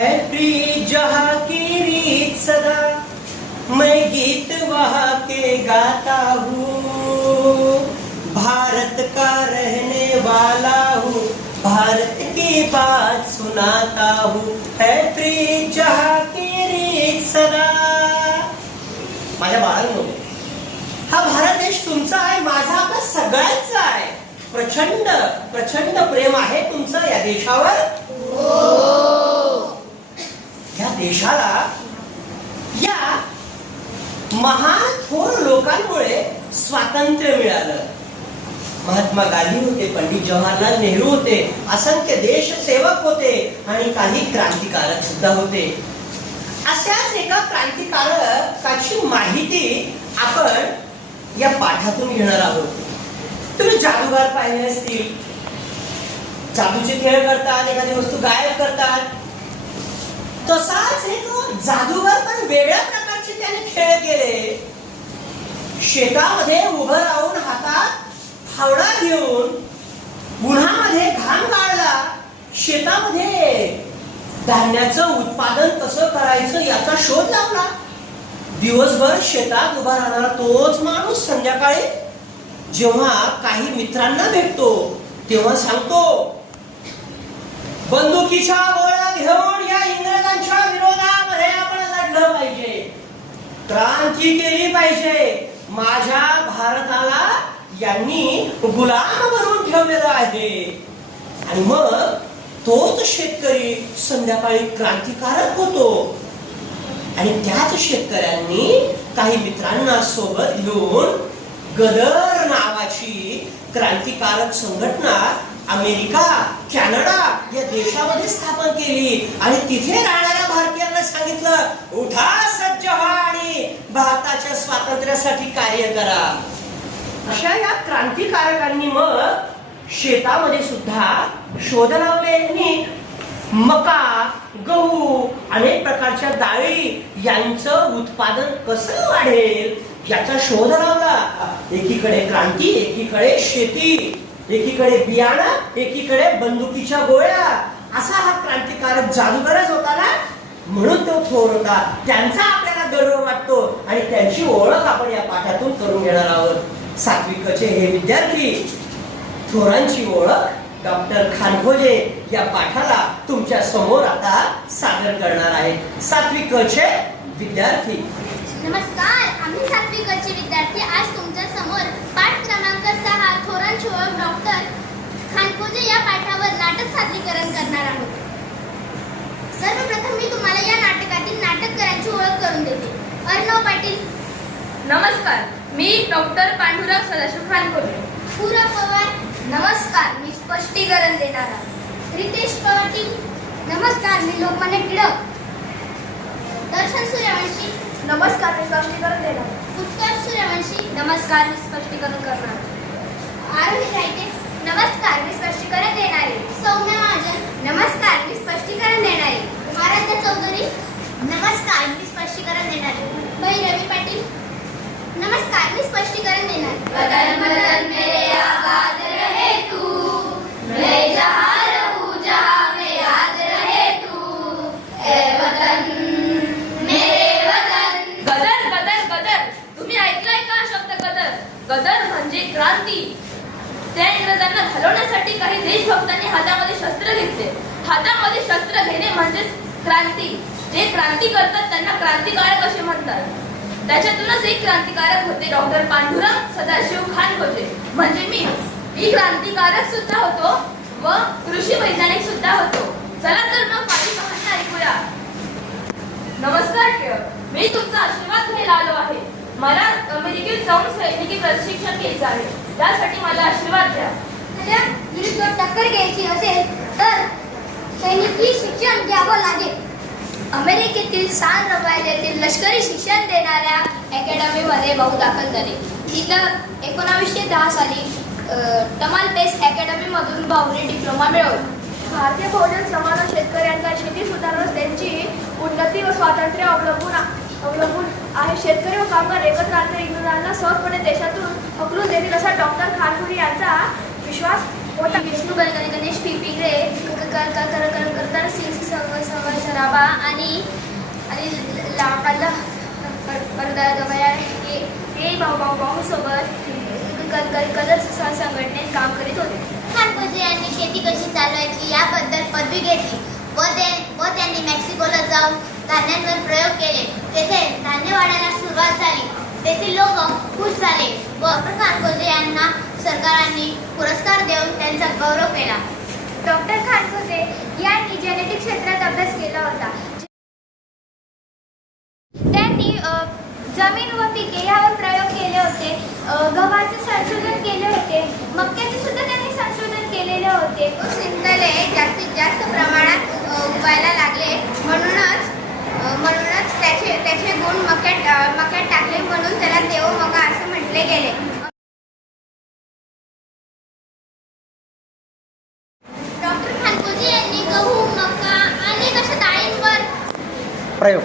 है प्रीत जहाँ की रीत सदा, मैं गीत वहाँ के गाता हूँ। भारत का रहने वाला हूँ, भारत की बात सुनाता हूँ। है प्रीत जहाँ की रीत सदा। माझ्या बाळांनो, हा भारत देश तुमचा आहे, माझा, आपला सगळ्यांचा आहे. प्रचंड प्रचंड प्रेम आहे तुमचं या देशावर. या देशाला या महान थोर लोकांमुळे स्वातंत्र्य मिळालं. महात्मा गांधी होते, पंडित जवाहरलाल नेहरू होते, असंख्य देशसेवक होते आणि काही क्रांतिकारक सुद्धा होते. अशाच एका क्रांतिकारकाची माहिती आपण या पाठातून घेणार आहोत. तुम्ही जादूगार पाहिले असतील, जादूचे खेळ करतात, एखादी वस्तू गायब करतात. तसाच हे तो जादूगार पण वेगळ्या प्रकारचे त्याने खेळ केले. शेतामध्ये उभं राहून हातात फावडा घेऊन उन्हामध्ये घाम गाळला, शेतामध्ये धान्याचं उत्पादन कसं करायचं याचा शोध लावला. दिवसभर शेतात उभा राहणारा तोच माणूस संध्याकाळी जेव्हा काही मित्रांना भेटतो तेव्हा सांगतो, बंदुकीच्या गोळ्या घेऊन या इंग्रजांच्या विरोधामध्ये आपण लढलं पाहिजे, क्रांती केली पाहिजे. माझ्या भारताला यांनी गुलाम बनवून ठेवलेलं आहे. आणि मग तोच शेतकरी संध्याकाळी क्रांतिकारक होतो. आणि त्याच शेतकऱ्यांनी काही मित्रांना सोबत घेऊन गदर नावाची क्रांतिकारक संघटना अमेरिका, कॅनडा या देशामध्ये स्थापन केली. आणि तिथे राहणाऱ्या भारतीयांना सांगितलं, उठा, सज्ज व्हा आणि भारताच्या स्वातंत्र्यासाठी कार्य करा. अशा या क्रांतिकारकांनी मग शेतामध्ये सुद्धा शोध लावले. मका, गहू, अनेक प्रकारच्या डाळी यांचं उत्पादन कसं वाढेल याचा शोध लावला. एकीकडे क्रांती, एकीकडे शेती, एकीकडे बियाणं, एकीकडे बंदुकीच्या गोळ्या. असा हा क्रांतिकारक जादूगारच होता ना, म्हणून तो थोर होता. त्यांचा आपल्याला गर्व वाटतो आणि त्यांची ओळख आपण या पाठातून करून घेणार आहोत. सात्विकचे हे विद्यार्थी थोरांची ओळख डॉक्टर खानखोजे या पाठाला तुमच्या समोर आता सादर करणार आहेत. सात्विकचे विद्यार्थी. नमस्कार, आम्ही सात्विकचे विद्यार्थी आज तुमच्या समोर पाठ क्रमांक 6 थोरांची ओळख डॉक्टर खानखोजे या पाठावर नाटक सादरीकरण करणार आहोत. सर्वप्रथम मी तुम्हाला या नाटकातील नाटककारांची ओळख करून देते. अर्णव पाटील. नमस्कार, मी डॉक्टर पांडुरंग सदाशिव खानखोजे. पूरव पवार. नमस्कार, मी स्पष्टीकरण देणार आहे. रितेश पाटील. नमस्कार, मी लोकमान्य टिळक. दर्शन सूर्यवंशी. नमस्कार, मी स्पष्टीकरण देणार. उत्कर्ष सूर्यवंशी. नमस्कार, मी स्पष्टीकरण करणार. आरोही रायटे. नमस्कार, मी स्पष्टीकरण देणार आहे. सौम्या महाजन. नमस्कार, मी स्पष्टीकरण देणार आहे. आराध्य चौधरी. नमस्कार, मी स्पष्टीकरण देणार आहे. भैरवी पाटील. नमस्कार, मी स्पष्टीकरण देणार आहे. बदन बदन मेरे आबाद रहे तू, मैं जहाँ रहूं जहाँ में याद रहे तू, ए वतन मेरे वतन. गदर गदर गदर, तुम्ही ऐकलंय का शब्द गदर? गदर म्हणजे क्रांती. त्या इंग्रजांना घालवण्यासाठी काही देशभक्तांनी हातामध्ये शस्त्र घेतले. हातामध्ये शस्त्र घेणे म्हणजेच क्रांती. जे क्रांती करतात त्यांना क्रांतिकारक असे म्हणतात. त्याच्यातूनच एक क्रांतिकारक होते डॉक्टर पांडुरंग सदाशिव खानखोजे, म्हणजे मी क्रांतिकारक सुद्धा होतो व कृषी वैज्ञानिक सुद्धा होतो. चला तर मग माझी कहाणी ऐकूया. नमस्कार टिळक, मी तुमचा आशीर्वाद घ्यायला आलो आहे. मला अमेरिकेत जाऊन सैनिकी प्रशिक्षण घ्यायचं आहे, त्यासाठी मला आशीर्वाद द्या. विरुद्ध टक्कर घ्यायची असेल तर सैनिकी शिक्षण घ्यावं लागेल. अमेरिकेतील सान रफाएल येथील लष्करी शिक्षण देणाऱ्या अकॅडमीमध्ये भाऊ दाखल झाले. तिथं 1910 साली तमाल पेस अकॅडमीमधून भाऊने डिप्लोमा मिळवला. भारतीय बहुजन समाज शेतकऱ्यांचा शेती सुधारण्यास त्यांची उन्नती व स्वातंत्र्य अवलंबून आहे. शेतकरी व कामगार एकत्र आले इंग्रजांना सहजपणे देशातून हकलून देतील असा डॉक्टर खानखोजे यांचा विश्वास होता. विष्णू वैज्ञानिकांनी दिनेश पिंगळे करताना सिंग सराबा आणि लाकाला हे भाऊ सोबत कलर संघटनेत काम करीत होते. खानकोजी यांनी शेती कशी चालवायची याबद्दल पदवी घेतली व त्यांनी मेक्सिकोला जाऊन धान्यांवर प्रयोग केले. तेथे धान्य वाढायला सुरुवात झाली. तेथील लोक खुश झाले व खानकोजी यांना सरकारांनी पुरस्कार देऊन त्यांचा गौरव केला. डॉक्टर खानकोजे यांनी जेनेटिक क्षेत्रात अभ्यास केला होता. त्यांनी जमीन व पिके यावर प्रयोग केले होते. गव्हाचे संशोधन केले होते. मक्याचे सुद्धा त्यांनी संशोधन केलेले होते. सिंतले जास्तीत जास्त प्रमाणात उगवायला लागले म्हणूनच त्याचे गुण मक्यात टाकले म्हणून त्याला देव मका असं म्हटले गेले. डॉक्टर खानकोजी यांनी गहू मका अनेक अशा डाळींवर प्रयोग